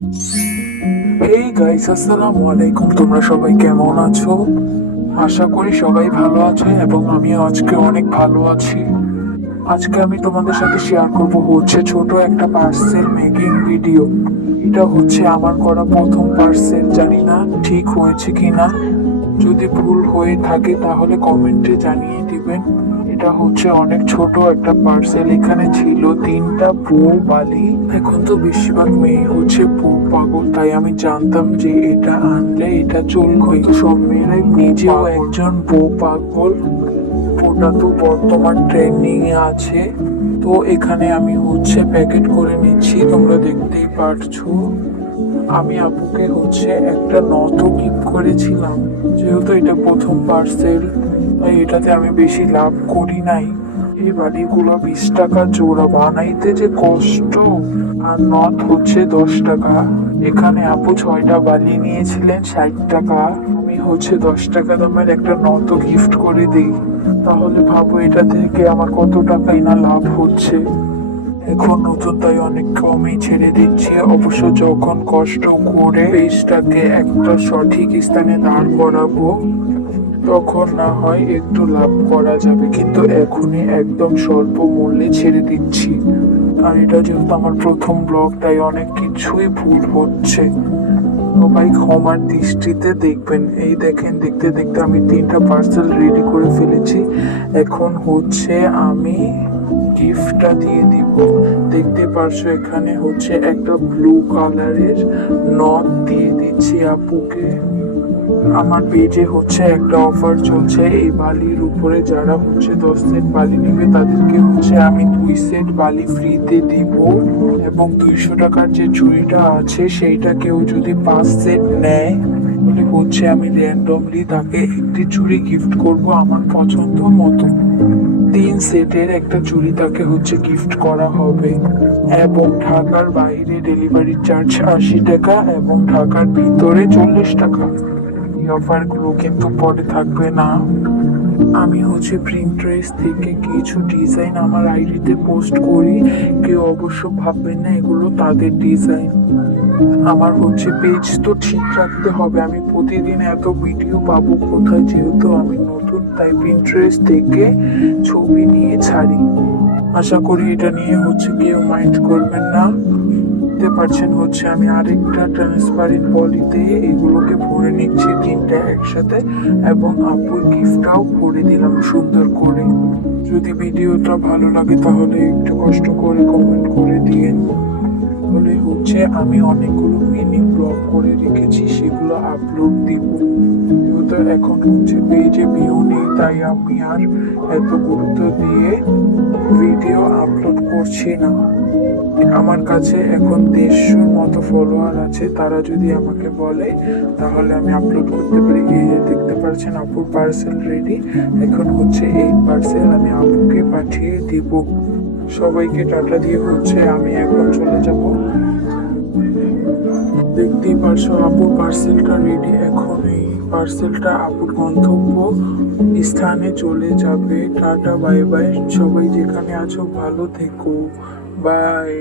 এই গাইস, আসসালামু আলাইকুম। তোমরা সবাই কেমন আছো? আশা করি সবাই ভালো আছো এবং আমিও আজকে অনেক ভালো আছি। আজকে আমি তোমাদের সাথে শেয়ার করব হচ্ছে ছোট একটা পার্সেল মেকিং ভিডিও। এটা হচ্ছে আমার করা প্রথম পার্সেল। জানি না ঠিক হয়েছে কিনা। যদি ভুল হয়ে থাকে তাহলে কমেন্টে জানিয়ে দিবেন। এটা হচ্ছে অনেক ছোট একটা পার্সেল। এখানে ছিল 3টা বউ বালি। এখন তো বেশিরভাগ মেয়ে হচ্ছে বউ পাগল, তাই আমি জানতাম যে এটা আনলে এটা চলবে। তো সব মেয়েরাই নিজেও একজন বউ পাগল। ওটা তো বর্তমান ট্রেন্ডিং এ আছে। তো এখানে আমি হচ্ছে প্যাকেট করে নিচ্ছি, তোমরা দেখতেই পারছো। আমি আপুকে হচ্ছে একটা নথ গিফট করেছিলাম। যেহেতু এটা প্রথম পার্সেল, তাই এটাতে আমি বেশি লাভ করি নাই। এই বালিগুলো 20 টাকা জোড়া, বানাইতে যে কষ্ট। আর নথ হচ্ছে 10 টাকা। এখানে আপু 6টা বালি নিয়েছিলেন 60 টাকা। আমি হচ্ছে 10 টাকা দামের একটা নথ গিফট করে দিই। তাহলে ভাবো এটা থেকে আমার কত টাকাই না লাভ হচ্ছে। এখন নতুন তাই অনেক কমই ছেড়ে দিচ্ছি। অবশ্য যখন কষ্ট করে পেজটাকে একটা সঠিক স্থানে দাঁড় করাবো, তখন না হয় একটু লাভ করা যাবে, কিন্তু এখনই একদম স্বল্প মূল্যে ছেড়ে দিচ্ছি। আর এটা যেহেতু আমার প্রথম ব্লগ, তাই অনেক কিছুই ভুল হচ্ছে। সবাই ক্ষমার দৃষ্টিতে দেখবেন। এই দেখেন, দেখতে দেখতে আমি 3টা পার্সেল রেডি করে ফেলেছি। এখন হচ্ছে আমি গিফটটা দিয়ে দিব। দেখতে পারছো এখানে হচ্ছে একটা ব্লু কালারের নথ দিয়ে দিচ্ছি আপুকে। আমার পেজে হচ্ছে একটা অফার চলছে। এই বালির উপরে যারা হচ্ছে 10 সেট বালি নেবে তাদেরকে হচ্ছে আমি 2 সেট বালি ফ্রিতে দিব। এবং 200 টাকার যে চুড়িটা আছে সেইটা কেউ যদি 5 সেট নেয়, তাহলে হচ্ছে আমি র্যান্ডমলি তাকে একটি চুড়ি গিফট করব আমার পছন্দ মতো। 3 সেটের একটা চুড়ি তাকে হচ্ছে গিফট করা হবে। এবং ঢাকার বাইরে ডেলিভারি চার্জ 80 টাকা এবং ঢাকার ভিতরে 40 টাকা। এই অফারগুলো কিন্তু পরে থাকবে না। আমি হচ্ছে প্রিন্টারেস্ট থেকে কিছু ডিজাইন আমার আইডিতে পোস্ট করি। কেউ অবশ্য ভাববেন না এগুলো তাদের ডিজাইন। আমার হচ্ছে পেজ তো ঠিক রাখতে হবে। আমি প্রতিদিন এত ভিডিও পাবো কোথায়? যেহেতু আমি নতুন, তাই প্রিন্টারেস্ট থেকে ছবি নিয়ে ছাড়ি। আশা করি এটা নিয়ে হচ্ছে কেউ মাইন্ড করবেন না। দেখতে পাচ্ছেন হচ্ছে আমি আরেকটা ট্রান্সপারেন্ট পলিতে এগুলোকে ভরে নিচ্ছি 3টা একসাথে, এবং আপুর গিফটটাও ভরে দিলাম সুন্দর করে। যদি ভিডিওটা ভালো লাগে তাহলে একটু কষ্ট করে কমেন্ট করে দিয়েন। তাহলে হচ্ছে আমি অনেকগুলো মিনি ব্লগ করে রেখেছি, সেগুলো আপলোড দিব। যেহেতু এখন হচ্ছে পেজে ভিউ নেই, তাই আমি আর এত গুরুত্ব দিয়ে ভিডিও আপলোড করছি না। আমার কাছে এখন 150 মতো ফলোয়ার আছে। তারা যদি আমাকে বলে তাহলে আমি আপলোড করতে পারি। এই যে দেখতে পাচ্ছেন আপুর পার্সেল রেডি। এখন হচ্ছে এই পার্সেল আমি আপুকে পাঠিয়ে দিব। সবাইকে টাটা দিয়ে হচ্ছে আমি এখন চলে যাব। দেখতেই পারছো আপুর পার্সেলটা রেডি। এখন এই পার্সেলটা আপুর গন্তব্য স্থানে চলে যাবে। Tata, bye bye. সবাই যেখানে আছো ভালো থেকো। বাই।